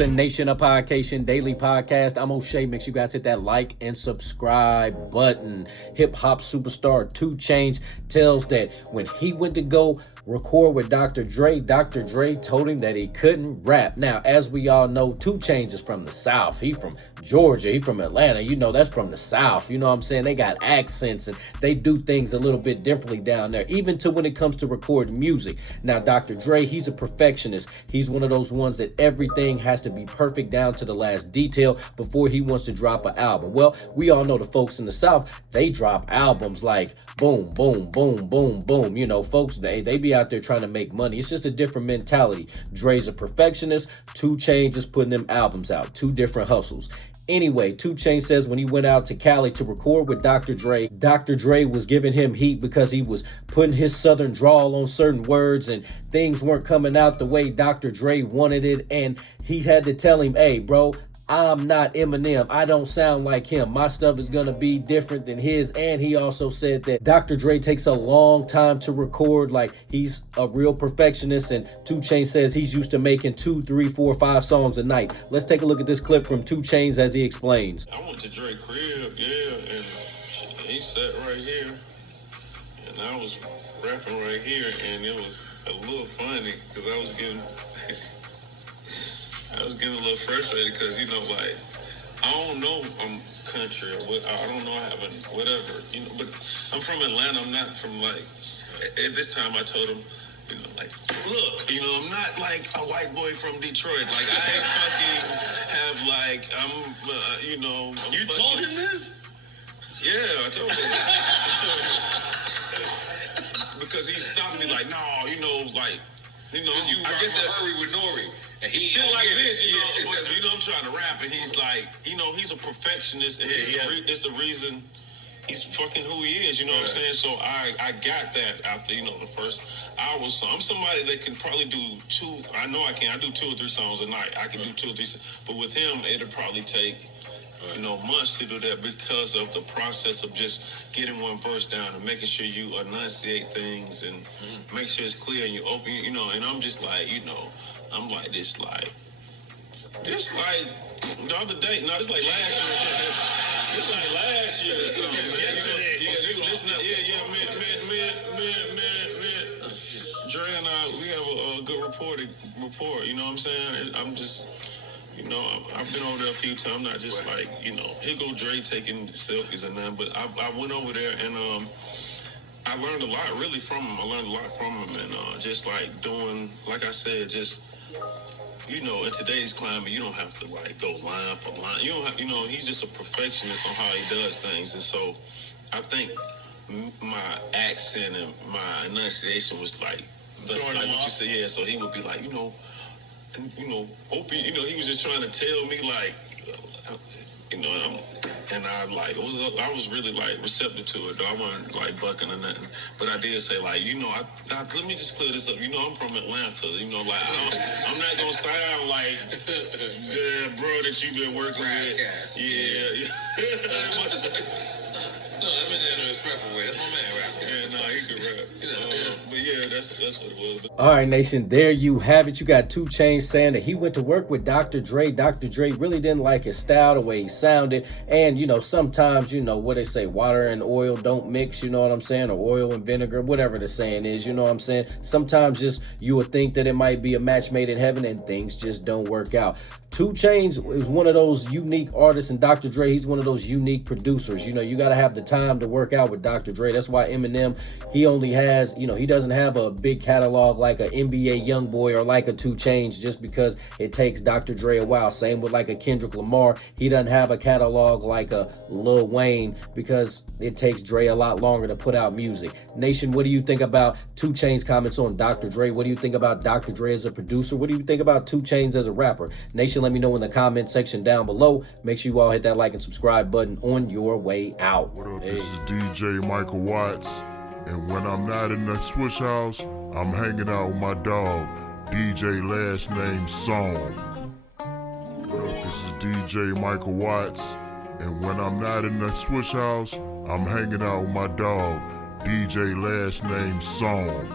the Nation of Podcation Daily Podcast. I'm O'Shea. Make sure you guys hit that like and subscribe button. Hip hop superstar 2 Chainz tells that when he went to go record with Dr. Dre told him that he couldn't rap. Now, as we all know, 2 Chainz is from the South. He from Georgia. He from Atlanta. You know, that's from the South. You know what I'm saying? They got accents and they do things a little bit differently down there, even to when it comes to recording music. Now, Dr. Dre, he's a perfectionist. He's one of those ones that everything has to be perfect down to the last detail before he wants to drop an album. Well, we all know the folks in the South, they drop albums like boom, boom, boom, boom, boom. You know, folks, they be out there trying to make money. It's just a different mentality. Dre's a perfectionist. 2 Chainz is putting them albums out. 2 different hustles. Anyway, 2 Chainz says when he went out to Cali to record with Dr. Dre was giving him heat because he was putting his southern drawl on certain words and things weren't coming out the way Dr. Dre wanted it. And he had to tell him, hey, bro, I'm not Eminem. I don't sound like him. My stuff is going to be different than his. And he also said that Dr. Dre takes a long time to record. Like, he's a real perfectionist. And 2 Chainz says he's used to making 2, 3, 4, 5 songs a night. Let's take a look at this clip from 2 Chainz as he explains. I went to Dre crib, yeah, and he sat right here. And I was rapping right here. And it was a little funny because I was getting a little frustrated because, you know, like, I don't know I'm country or what, I don't know I have whatever, you know, but I'm from Atlanta. I'm not from, like, at this time I told him, you know, like, look, you know, I'm not like a white boy from Detroit. Like, I fucking have, like, you know. You fucking, told him this? Yeah, I told him. Because he stopped me like, no, you know, like, you know, I guess that hurry with Nori. And he shit like this, you know, but, you know, I'm trying to rap, and he's like, you know, he's a perfectionist, and it's the reason he's fucking who he is, you know what I'm saying? So I got that after, you know, the first hour. So I'm somebody that can probably do 2, I know I can, I do 2 or 3 songs a night. I can do 2 or 3, but with him, it'll probably take, you know, months to do that because of the process of just getting one verse down and making sure you enunciate things and make sure it's clear and you open, you know, and I'm just like, you know, I'm like this like the other day, no, it's like last year. It's like last year or something. Yesterday. Man. Dre and I, we have a good rapport, you know what I'm saying? I'm just, you know, I've been over there a few times. I'm not just like, you know, here go Dre taking selfies and that, but I went over there and I learned a lot really from him. And just like doing, like I said, just, you know, in today's climate, you don't have to like go line for line. You don't have, you know, he's just a perfectionist on how he does things. And so I think my accent and my enunciation was like what you said. Yeah, so he would be like, you know, open, you know, he was just trying to tell me like, you know, and I like, I was really like receptive to it, though. I wasn't like bucking or nothing, but I did say like, you know, let me just clear this up. You know, I'm from Atlanta. You know, like I'm not gonna sound like the bro that you've been working with. Yeah. No, I mean that in a respectful way. That's my man, Rascal. Yeah, no, he can rap. But yeah, that's what it was. All right, Nation, there you have it. You got 2 Chainz saying that he went to work with Dr. Dre. Dr. Dre really didn't like his style, the way he sounded. And, you know, sometimes, you know, what they say, water and oil don't mix, you know what I'm saying? Or oil and vinegar, whatever the saying is, you know what I'm saying? Sometimes just you would think that it might be a match made in heaven and things just don't work out. 2 Chainz is one of those unique artists, and Dr. Dre, he's one of those unique producers. You know, you got to have the time to work out with Dr. Dre. That's why Eminem, he only has, you know, he doesn't have a big catalog like an NBA Youngboy or like a 2 Chainz, just because it takes Dr. Dre a while. Same with like a Kendrick Lamar. He doesn't have a catalog like a Lil Wayne because it takes Dre a lot longer to put out music. Nation, what do you think about 2 Chainz comments on Dr. Dre? What do you think about Dr. Dre as a producer? What do you think about 2 Chainz as a rapper? Nation, let me know in the comment section down below. Make sure you all hit that like and subscribe button on your way out. What up, This is DJ Michael Watts, and when I'm not in the Switch House, I'm hanging out with my dog, DJ last name Song. What up, this is DJ Michael Watts, and when I'm not in the Switch House, I'm hanging out with my dog, DJ last name Song.